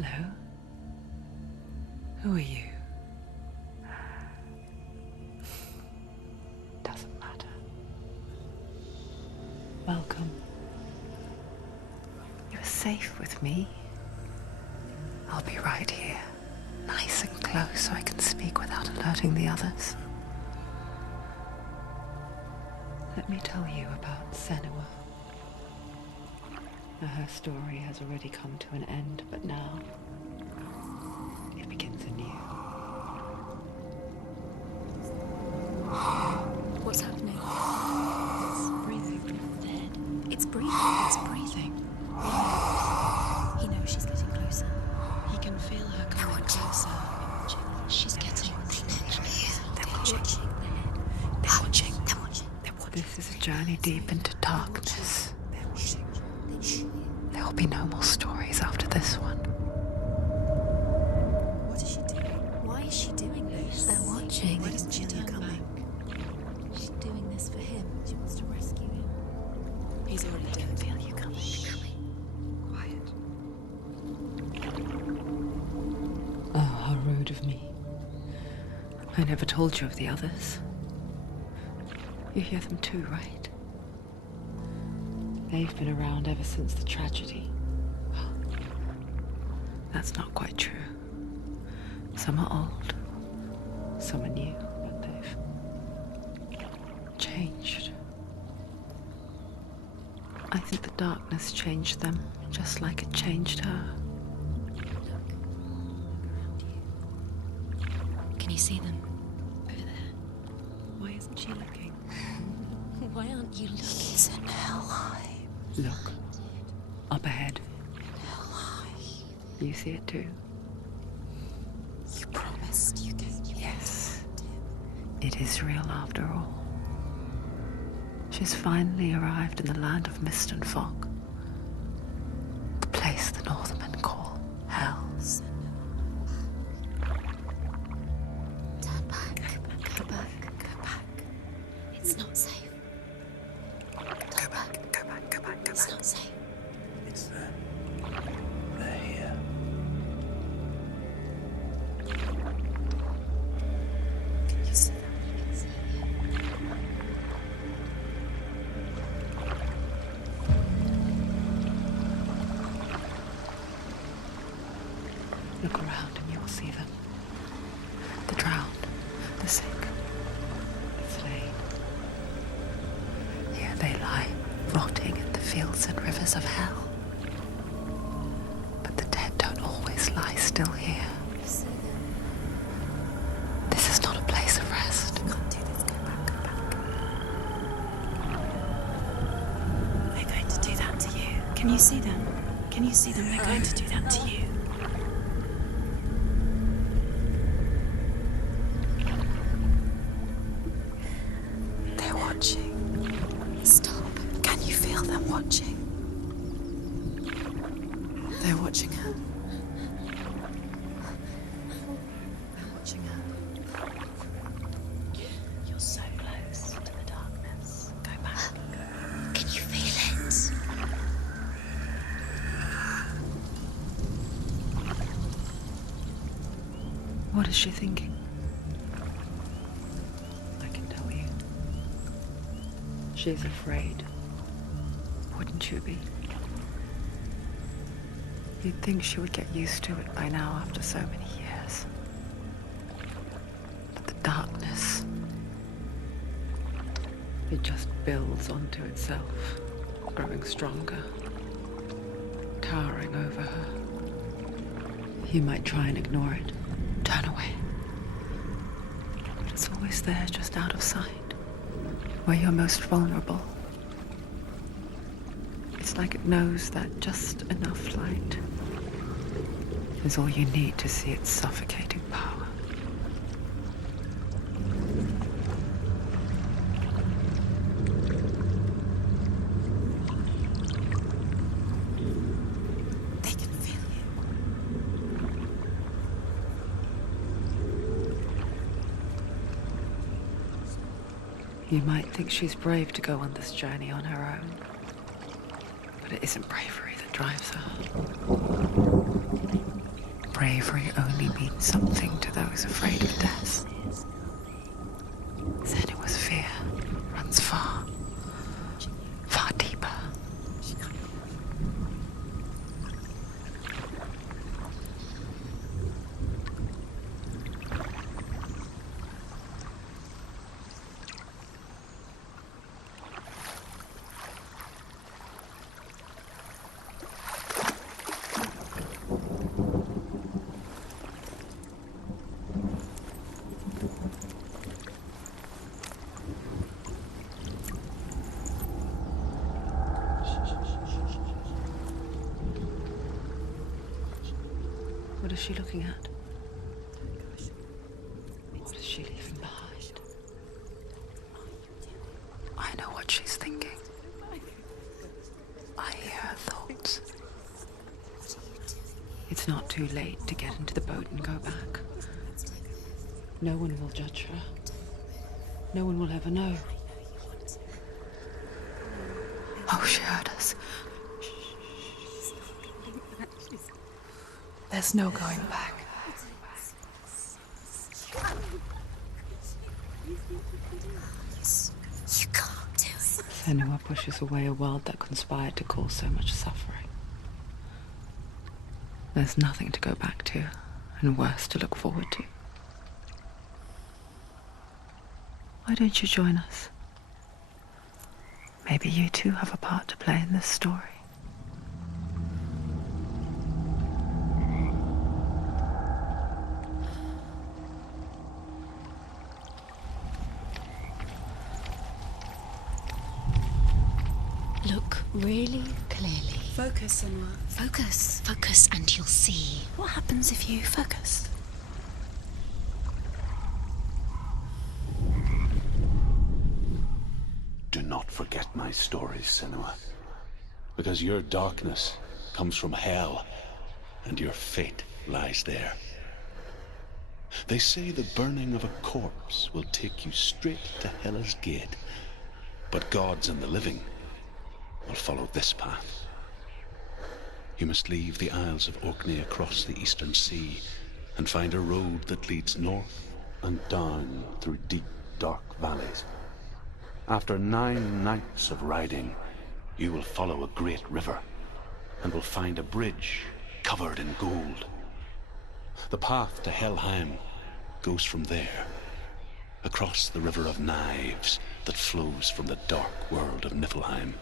Hello. Who are you? Doesn't matter. Welcome. You're safe with me. I'll be right here, nice and close so I can speak without alerting the others. Let me tell you about Senua. Her story has already come to an end, but now it begins anew. What's happening? It's breathing. Dead. It's breathing. It's breathing. Why? He knows she's getting closer. He can feel her coming closer. She's getting closer. They're watching. They're watching. They're watching. They're watching. This is a journey deep into darkness. They're watching. There will be no more stories after this one. What is she doing? Why is she doing this? They're watching. Why doesn't she turn back? She's doing this for him. She wants to rescue him. He's already dead. I can feel you coming. Quiet. Oh, how rude of me. I never told you of the others. You hear them too, right? They've been around ever since the tragedy. Well, that's not quite true. Some are old, some are new, but they've changed. I think the darkness changed them, just like it changed her. Can you see them? Over there. Why isn't she looking? Why aren't you looking? He's in Helheim. Look, up ahead. Helheim. You see it too? You promised you could. Yes. It is real after all. She's finally arrived in the land of mist and fog. The place the Northmen call Hell. Turn back. Go back. Go back. It's not safe. Go back. Go back. Go back. Go It's back. not safe. It's them. They're here. Can you see them? You can see it. Look around and you will see them. The drowned, the sick, the slain. Here they lie, rotting in the fields and rivers of hell. But the dead don't always lie still here. You see them. This is not a place of rest. You can't do this. Go back. Go back. They're going to do that to you. Can you see them? Can you see them? They're going to do that to you. They're watching. Stop. Can you feel them watching? They're watching her. They're watching her. You're so close to the darkness. Go back. Can you feel it? What is she thinking? I can tell you. She's afraid. Wouldn't you be? You'd think she would get used to it by now after so many years. But the darkness, it just builds onto itself, growing stronger, towering over her. You might try and ignore it, turn away. But it's always there, just out of sight, where you're most vulnerable. It's like it knows that just enough light is all you need to see its suffocating power. They can feel you. You might think she's brave to go on this journey on her own, but it isn't bravery that drives her. bravery only means something to those afraid of death. Senua's fear runs far, far deeper. What is she looking at? What is she leaving behind? I know what she's thinking. I hear her thoughts. It's not too late to get into the boat and go back. No one will judge her. No one will ever know. Oh, she heard us. There's no going back. You can't do it. Senua pushes away a world that conspired to cause so much suffering. There's nothing to go back to, and worse to look forward to. Why don't you join us? Maybe you too have a part to play in this story. Look really clearly. Focus, Senua. Focus. Focus and you'll see. What happens if you focus? Do not forget my stories, Senua. Because your darkness comes from hell, and your fate lies there. They say the burning of a corpse will take you straight to Hela's gate, but gods and the living will follow this path. You must leave the Isles of Orkney across the eastern sea and find a road that leads north and down through deep, dark valleys. After 9 nights of riding, you will follow a great river and will find a bridge covered in gold. The path to Helheim goes from there, across the river of knives that flows from the dark world of Niflheim.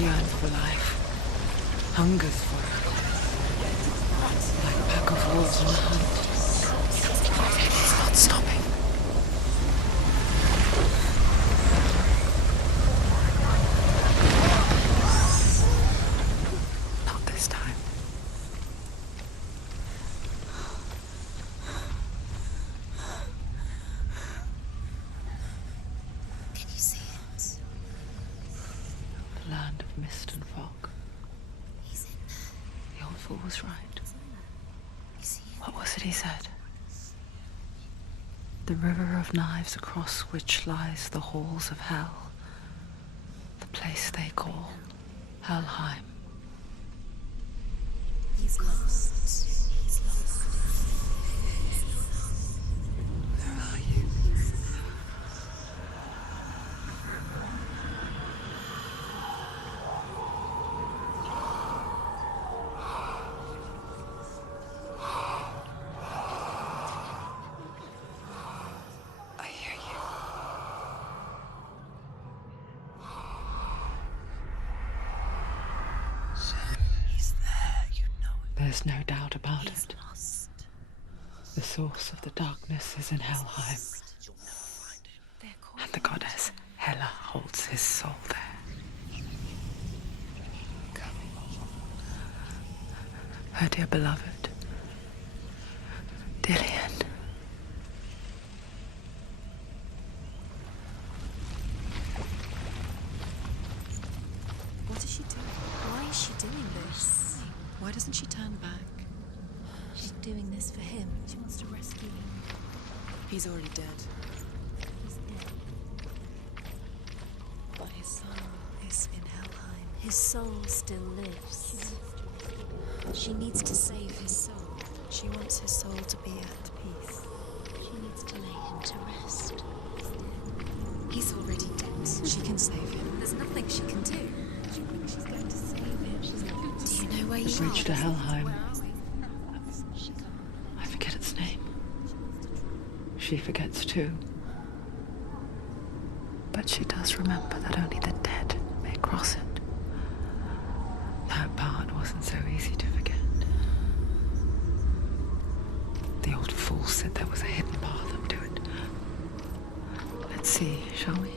Yearns for life, hungers for it, like a pack of wolves on a hunt. It's not stopping. Not this time. Can you see it? The land of mist and fog. He's in there. The old fool was right. You see it? What was it he said? The river of knives across which lies the halls of hell. The place they call Helheim. He's lost. He's lost. Where are you? There's no doubt about He's it. lost. The source of the darkness is in Helheim, They're called and the goddess Hela holds his soul there. Her dear beloved, Dillian. What is she doing? Why is she doing this? Why doesn't she turn back? She's doing this for him. She wants to rescue him. He's already dead. He's dead. But his soul is in Helheim. His soul still lives. She needs to save his soul. She wants his soul to be at peace. She needs to lay him to rest. He's already dead. She can save him. There's nothing she can do. She thinks she's going to save him. She's not going to Do you know where The you bridge are? to Helheim. Where are we? She can't. I forget its name. She forgets too. But she does remember that only the dead may cross it. That part wasn't so easy to forget. The old fool said there was a hidden path up to it. Let's see, shall we?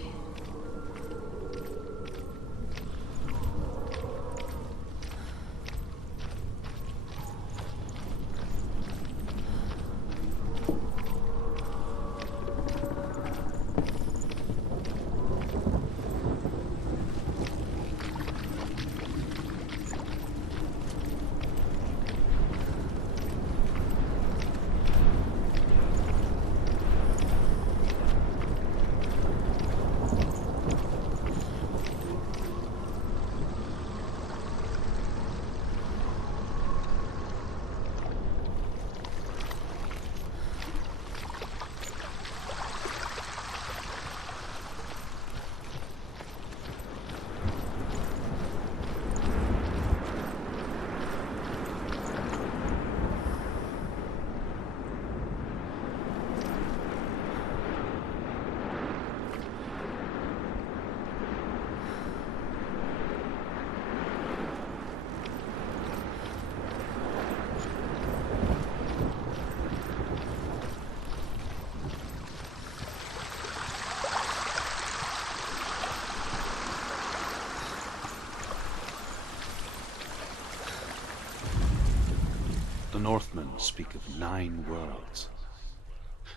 The Northmen speak of 9 worlds.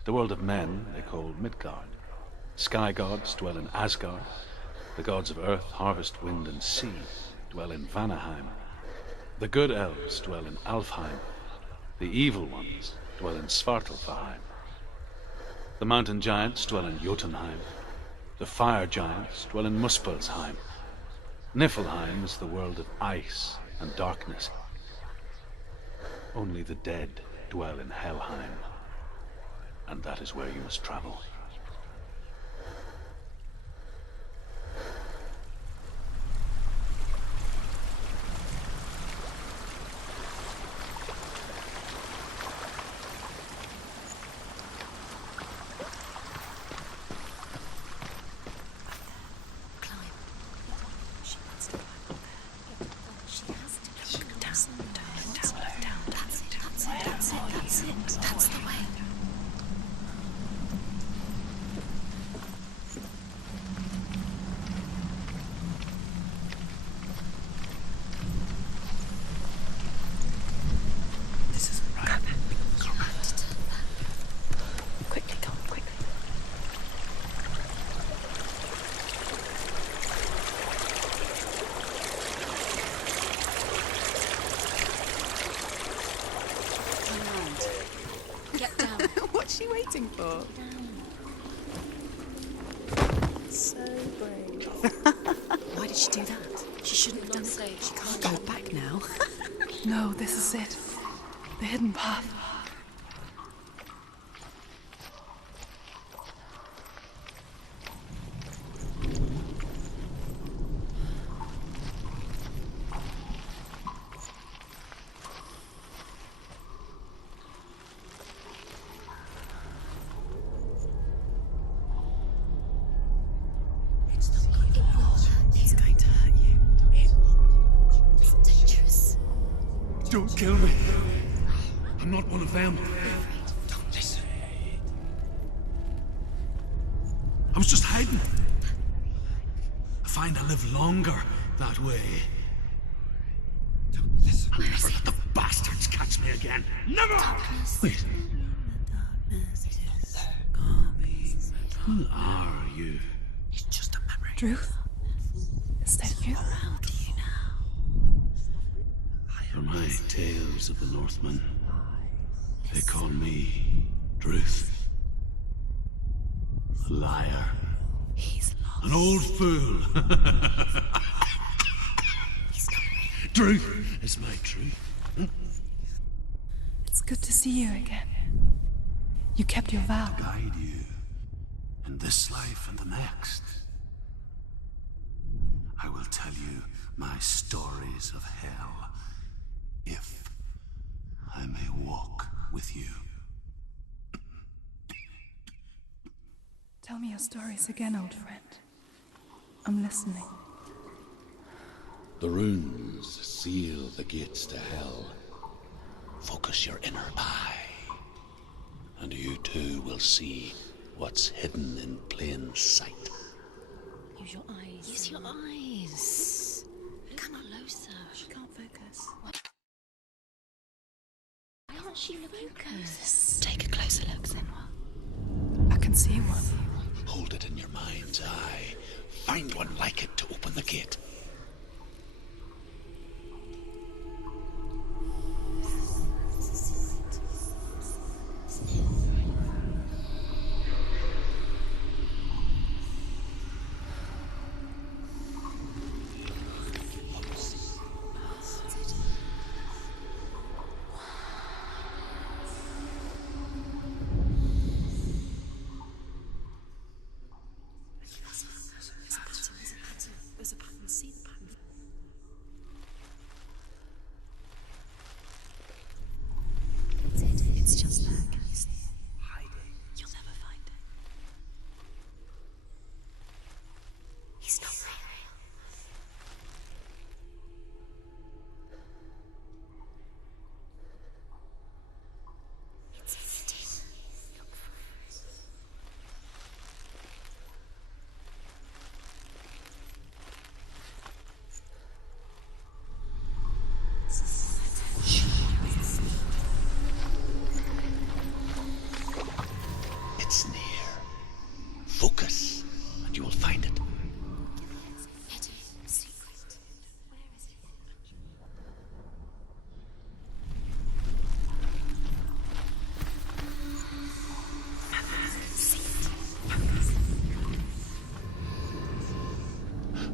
The world of men they call Midgard. Sky gods dwell in Asgard. The gods of earth, harvest, wind, and sea dwell in Vanaheim. The good elves dwell in Alfheim. The evil ones dwell in Svartalfheim. The mountain giants dwell in Jotunheim. The fire giants dwell in Muspelheim. Niflheim is the world of ice and darkness. Only the dead dwell in Helheim, and that is where you must travel. Climb. She wants to climb up there. She has to come down. That's it. That's the way. This isn't right. You have to turn back. Quickly, Tom, quickly. Get down. What's she waiting for? So brave. Why did she do that? She shouldn't have done it. She can't go back now. No, this is it. The hidden path. He's going to hurt you. It's dangerous. Don't kill me. I'm not one of them. Don't listen. I was just hiding. I find I live longer that way. Don't listen. I'll never let the bastards catch me again. Never! Wait. Who are you? It's just a memory. Druth? Is that you? For my tales of the Northmen, they call me Druth. A liar. He's lost. An old fool. Truth is my truth. It's good to see you again. You kept your vow. Guide you in this life and the next. I will tell you my stories of hell, if I may walk with you. Tell me your stories again, old friend. I'm listening. The runes seal the gates to hell. Focus your inner eye, and you too will see what's hidden in plain sight. Use your eyes. Use your eyes. Come closer. She can't focus. Why can't she focus? Take a closer look, Senua. I can see one. Hold it in your mind's eye. Find one like it to open the gate. There's a pattern. See the pattern. It's just there. Can you see it? Hiding. You'll never find it. He's not real. It's hidden. Look for it. It's near. Focus, and you will find it. Hidden. Secret. Where is it?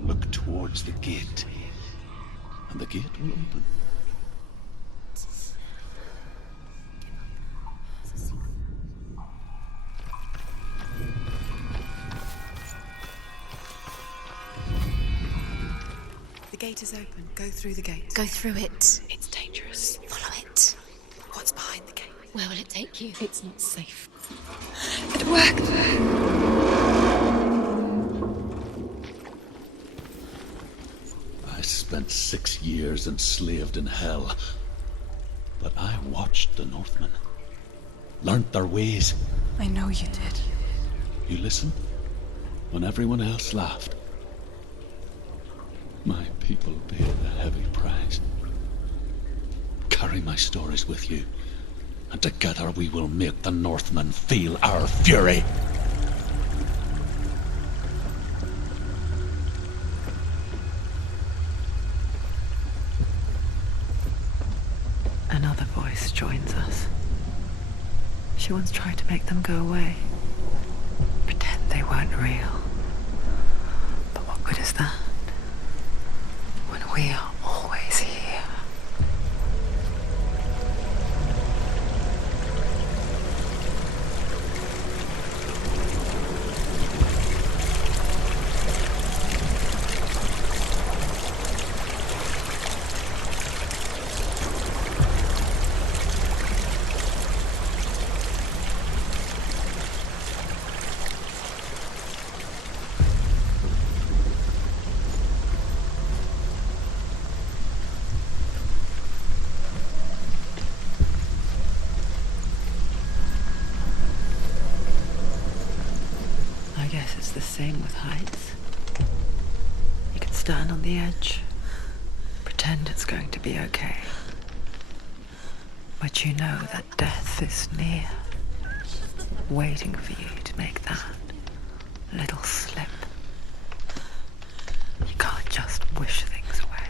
Look towards the gate, and the gate will open. The gate is open. Go through the gate. Go through it. It's dangerous. Follow it. What's behind the gate? Where will it take you? It's not safe. It worked! I spent 6 years enslaved in hell, but I watched the Northmen, learnt their ways. I know you did. You listened when everyone else laughed. My people paid a heavy price. Carry my stories with you, and together we will make the Northmen feel our fury. Another voice joins us. She once tried to make them go away. Pretend they weren't real. But what good is that? When we are always here. It's the same with heights. You can stand on the edge, pretend it's going to be okay. But you know that death is near, waiting for you to make that little slip. You can't just wish things away.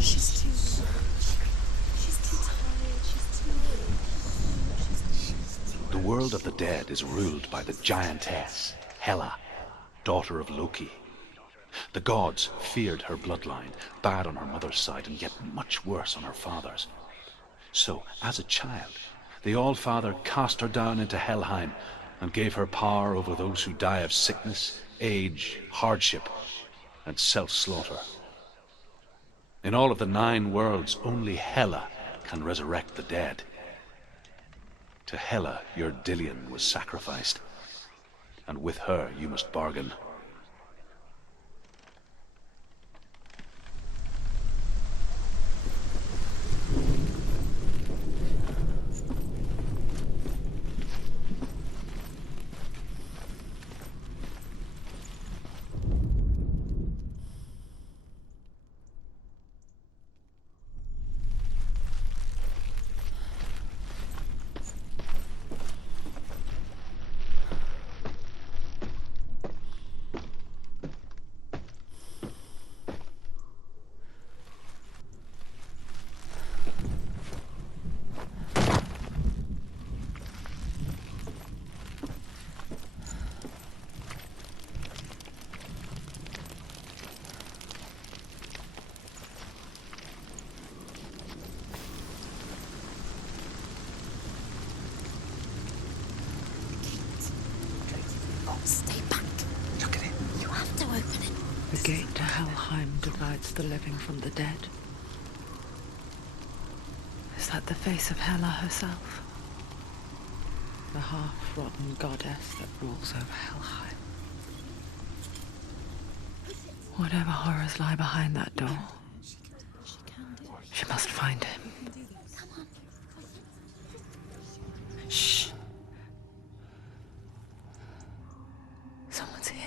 She's too tired. The world of the dead is ruled by the giantess, Hela, daughter of Loki. The gods feared her bloodline, bad on her mother's side and yet much worse on her father's. So, as a child, the All-Father cast her down into Helheim and gave her power over those who die of sickness, age, hardship, and self-slaughter. In all of the 9 worlds, only Hela can resurrect the dead. To Hela, your Dillion was sacrificed, and with her you must bargain. Stay back. Look at it. You have to open it. The gate to Helheim divides the living from the dead. Is that the face of Hela herself? The half-rotten goddess that rules over Helheim. Whatever horrors lie behind that door, she must find him. Shh. Someone's here.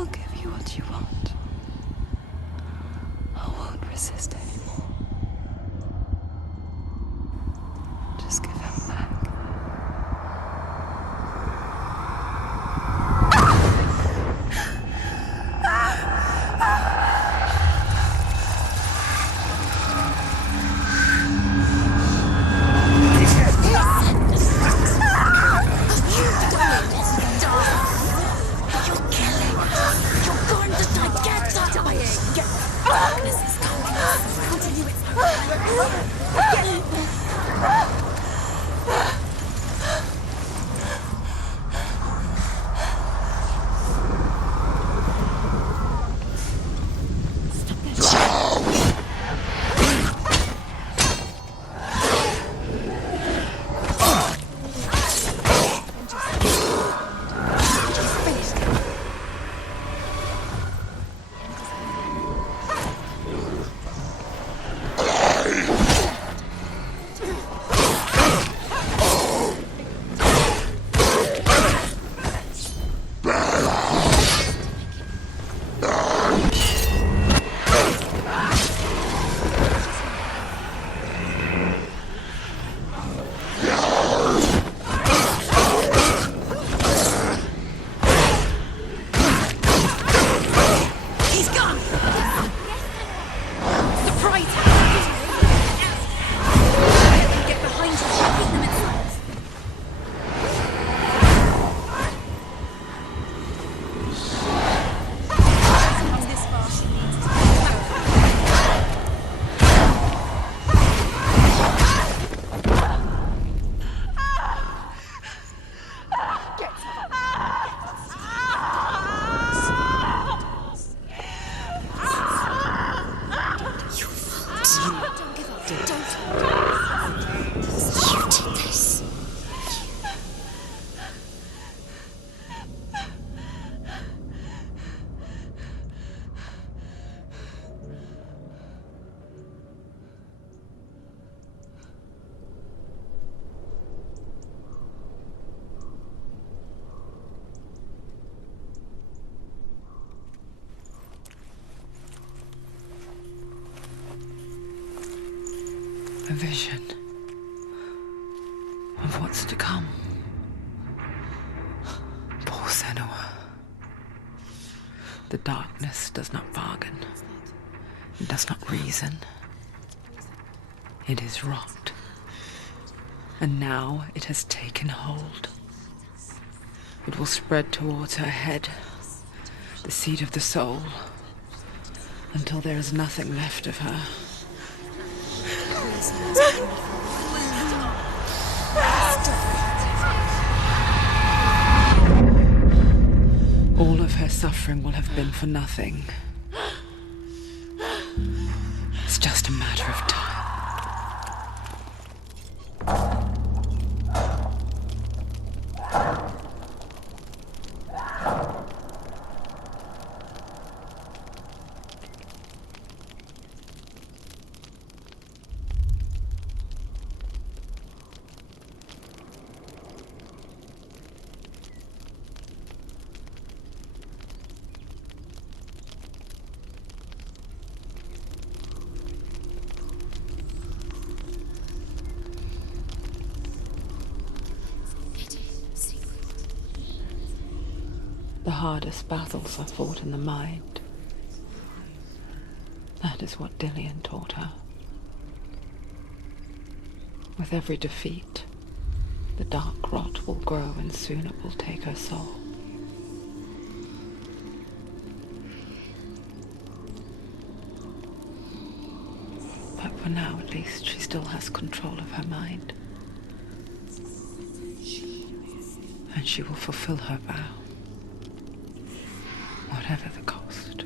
I'll give you what you want. I won't resist anymore. Just give him back. vision of what's to come. Poor Senua. The darkness does not bargain. It does not reason. It is wrought. And now it has taken hold. It will spread towards her head, the seat of the soul, until there is nothing left of her. All of her suffering will have been for nothing. It's just a matter of time. The hardest battles are fought in the mind. That is what Dillian taught her. With every defeat, the dark rot will grow and soon it will take her soul. But for now, at least, she still has control of her mind. And she will fulfill her vow. Whatever the cost.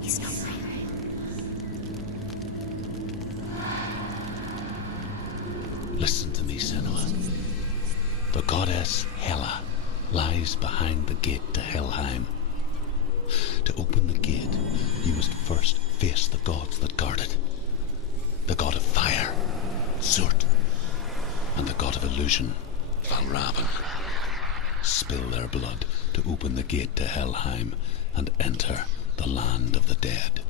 He's not right. Listen to me, Senua. The goddess Hela lies behind the gate to Helheim. To open the gate, you must first face the gods that guard it. The god of fire, Zurt, and the god of illusion, Valravan. Spill their blood to open the gate to Helheim and enter the land of the dead.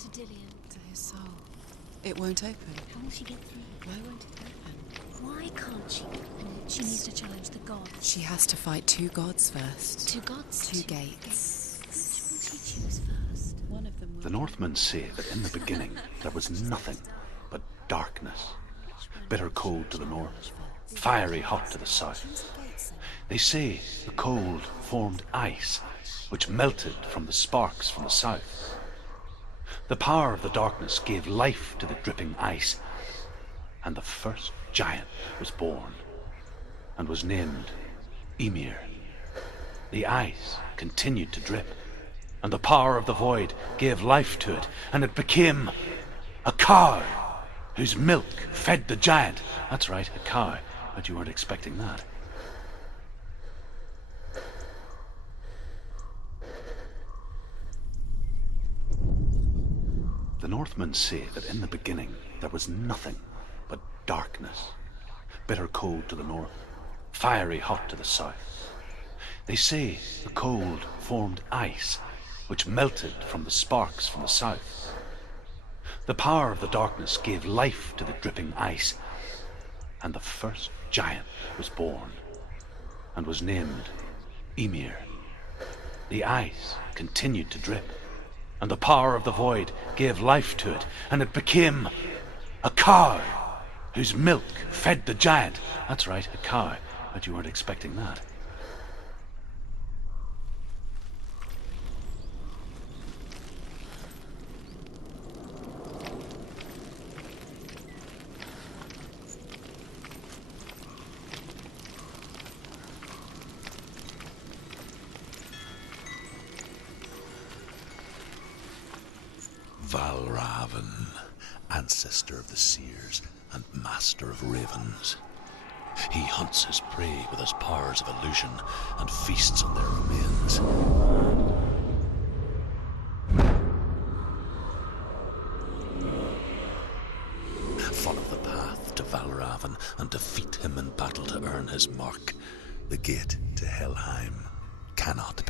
To Dillian. To his soul. It won't open. How will she get through? Why won't it open? Why can't she? She needs to challenge the gods. She has to fight two gods first. Two gods? Two gates. Which will she choose first? One of them will... The Northmen say that in the beginning there was nothing but darkness. Bitter cold to the north, fiery hot to the south. They say the cold formed ice, which melted from the sparks from the south. The power of the darkness gave life to the dripping ice, and the first giant was born, and was named Ymir. The ice continued to drip, and the power of the void gave life to it, and it became a cow, whose milk fed the giant. That's right, a cow, but you weren't expecting that. The Northmen say that in the beginning there was nothing but darkness. Bitter cold to the north, fiery hot to the south. They say the cold formed ice, which melted from the sparks from the south. The power of the darkness gave life to the dripping ice, and the first giant was born, and was named Ymir. The ice continued to drip, and the power of the void gave life to it, and it became a cow, whose milk fed the giant. That's right, a cow, but you weren't expecting that. Valravan, ancestor of the seers and master of ravens. He hunts his prey with his powers of illusion and feasts on their remains. Follow the path to Valravan and defeat him in battle to earn his mark. cannot